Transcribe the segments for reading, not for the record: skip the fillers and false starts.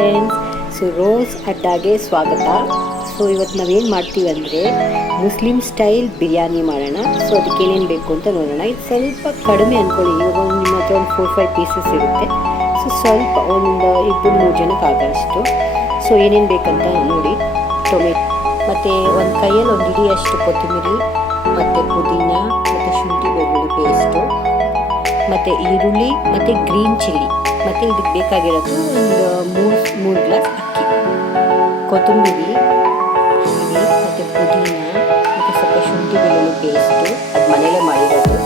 Friends. So rose ಅಡ್ಡಾಗೆ ಸ್ವಾಗತ. So ಇವತ್ತು ನಾವೇನು ಮಾಡ್ತೀವಿ ಅಂದರೆ ಮುಸ್ಲಿಂ ಸ್ಟೈಲ್ ಬಿರಿಯಾನಿ ಮಾಡೋಣ. ಸೊ ಅದಕ್ಕೆ ಏನೇನು ಬೇಕು ಅಂತ ನೋಡೋಣ. ಇದು ಸ್ವಲ್ಪ ಕಡಿಮೆ ಅಂದ್ಕೊಳ್ಳಿ, ಇವಾಗ ನಿಮ್ಮ ಹತ್ರ ಒಂದು 4-5 ಪೀಸಸ್ ಇರುತ್ತೆ. ಸೊ ಸ್ವಲ್ಪ ಒಂದು 2-3 ಜನಕ್ಕೆ ಆಗೋಷ್ಟು. ಸೊ ಏನೇನು ಬೇಕಂತ ನೋಡಿ. ಟೊಮೆಟೊ ಮತ್ತು ಒಂದು ಕೈಯಲ್ಲಿ ಒಂದು ಹಿಡಿಯಷ್ಟು ಕೊತ್ತಂಬರಿ ಮತ್ತು ಪುದೀನ ಮತ್ತು ಶುಂಠಿ ಬೆಳ್ಳುಳ್ಳಿ ಪೇಸ್ಟು ಮತ್ತು ಈರುಳ್ಳಿ ಮತ್ತು ಗ್ರೀನ್ ಚಿಲ್ಲಿ ಮತ್ತು ಇದಕ್ಕೆ ಬೇಕಾಗಿರೋದು ಒಂದು 3 ಗ್ಲಾಸ್ ಅಕ್ಕಿ, ಕೊತ್ತಂಬರಿ ಮತ್ತು ಪುದೀನ ಮತ್ತು ಸ್ವಲ್ಪ ಶುಂಠಿ ಬೆಳ್ಳುಳ್ಳಿ ಪೇಸ್ಟು, ಅದು ಮನೆಯಲ್ಲೇ ಮಾಡಿರೋದು,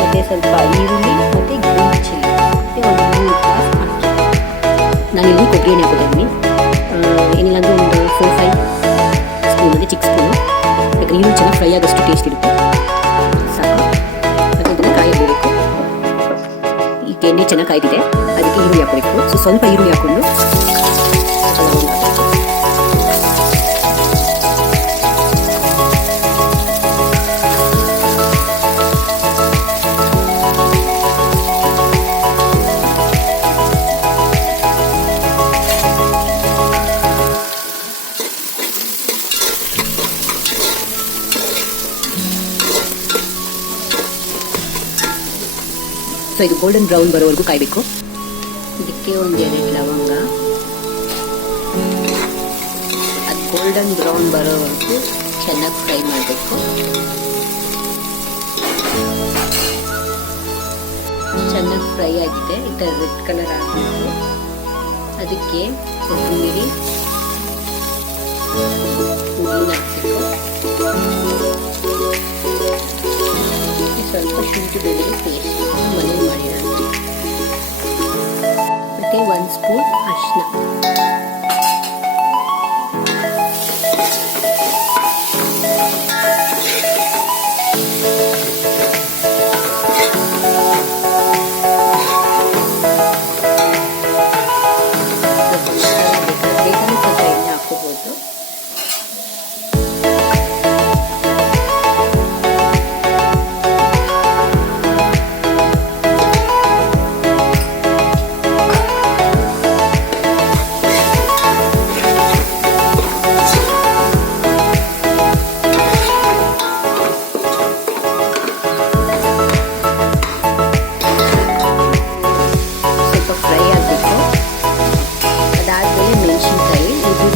ಮತ್ತು ಸ್ವಲ್ಪ ಈರುಳ್ಳಿ ಮತ್ತು ಗ್ರೀನ್ ಚಿಲ್ಲಿ ಮತ್ತು ಒಂದು 3 ಗ್ಲಾಸ್ ಅಕ್ಕಿ. ನಾನಿಲ್ಲಿ ಕೊಬ್ಬರಿ ಎಣ್ಣೆ ಹಾಕೋದಿದ್ದೀನಿ. ಏನಿಲ್ಲ ಅಂದರೆ ಒಂದು 4-5 ಸ್ಪೂನ್ ಅಂದರೆ ಚಿಕ್ಕ ಸ್ಪೂನು. ಯಾಕಂದರೆ ಈರುಳ್ಳಿ ಚೆನ್ನಾಗಿ ಫ್ರೈ ಆಗೋಷ್ಟು ಟೇಸ್ಟ್ ಇರುತ್ತೆ. ಸಾಕು. ಮತ್ತು ಇದನ್ನು ಕಾಯಬೇಕು. ಈಗ ಎಣ್ಣೆ ಚೆನ್ನಾಗಿ ಕಾಯ್ದಿದೆ, ಅದಕ್ಕೆ ಈರುಳ್ಳಿ ಹಾಕಬೇಕು. ಸೊ ಸ್ವಲ್ಪ ಈರುಳ್ಳಿ ಹಾಕ್ಕೊಂಡು ಸೊ ಇದು ಗೋಲ್ಡನ್ ಬ್ರೌನ್ ಬರೋವರೆಗೂ ಕಾಯಬೇಕು. ಇದಕ್ಕೆ ಒಂದು 2 ಲವಂಗ, ಅದು ಗೋಲ್ಡನ್ ಬ್ರೌನ್ ಬರೋವರೆಗೂ ಚೆನ್ನಾಗಿ ಫ್ರೈ ಮಾಡಬೇಕು. ಚೆನ್ನಾಗಿ ಫ್ರೈ ಆಗಿದೆ, ಈ ಥರ ರೆಡ್ ಕಲರ್ ಆಗಬೇಕು. ಅದಕ್ಕೆ ಕೊತ್ತಂಬರಿ, ಪುದೀನ ಹಾಕಬೇಕು, ಸ್ವಲ್ಪ ಶುಂಠಿ ಬೆಳ್ಳುಳ್ಳಿ ಪೇಸ್ಟ್ ಮನೇಲಿ ಮಾಡಿರೋದು, ಮತ್ತು 1 ಸ್ಪೂನ್ ಅರಿಶಿನ. ಬೇಕಾದ್ರೆ ಸ್ವಲ್ಪ ಎಣ್ಣೆ ಹಾಕೋಬಹುದು.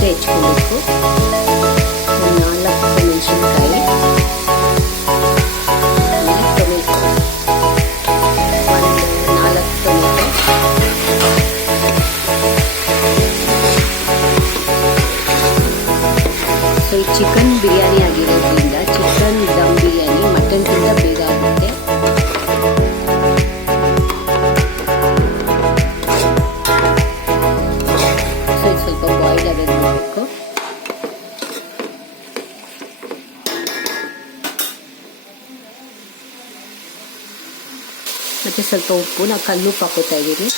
ಹೆಚ್ಕೊಬೇಕು. 4 ಮೆಣಸಿನ್ಕಾಯಿ, ಟೊಮೆಟೊ, 4 ಟೊಮೆಟೊ, ಸೊ ಈ ಚಿಕನ್ ಬಿರಿಯಾನಿ ಆಗಿರೋದ್ರಿಂದ ಚಿಕನ್ ದಮ್ ಬಿರಿಯಾನಿ ಮಟನ್ಗಿಂತ ಬೇಗ ಆಗುತ್ತೆ. ಸ್ವಲ್ಪ ಬಾಯ್ಲ್ ಆಗೋದು ಮಾಡಬೇಕು. ಮತ್ತು ಸ್ವಲ್ಪ ಉಪ್ಪು, ನಾವು ಕಲ್ಲುಪ್ಪು ಹಾಕೋತಾ ಇದ್ದೀವಿ.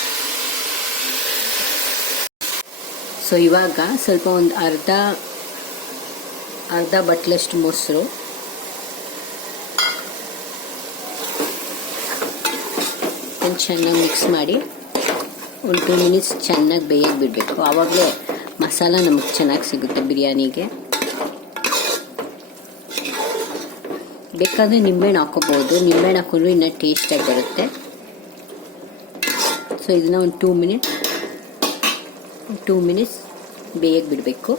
ಸೊ ಇವಾಗ ಸ್ವಲ್ಪ ಒಂದು ಅರ್ಧ ಬಟ್ಲಷ್ಟು ಮೊಸರು, ಚೆನ್ನಾಗಿ ಮಿಕ್ಸ್ ಮಾಡಿ ಒಂದು 2 ಮಿನಿಟ್ಸ್ ಚೆನ್ನಾಗಿ ಬೇಯಕ್ಕೆ ಬಿಡಬೇಕು. ಆವಾಗಲೇ ಮಸಾಲ ನಮಗೆ ಚೆನ್ನಾಗಿ ಸಿಗುತ್ತೆ ಬಿರಿಯಾನಿಗೆ. ಬೇಕಾದರೆ ನಿಂಬೆಹಣ್ಣು ಹಾಕೋಬೋದು, ನಿಂಬೆಹಣ್ಣು ಹಾಕೊಂಡ್ರು ಇನ್ನೂ ಟೇಸ್ಟಾಗಿ ಬರುತ್ತೆ. ಸೊ ಇದನ್ನ ಒಂದು 2 ಮಿನಿಟ್ಸ್ ಬೇಯಕ್ಕೆ ಬಿಡಬೇಕು.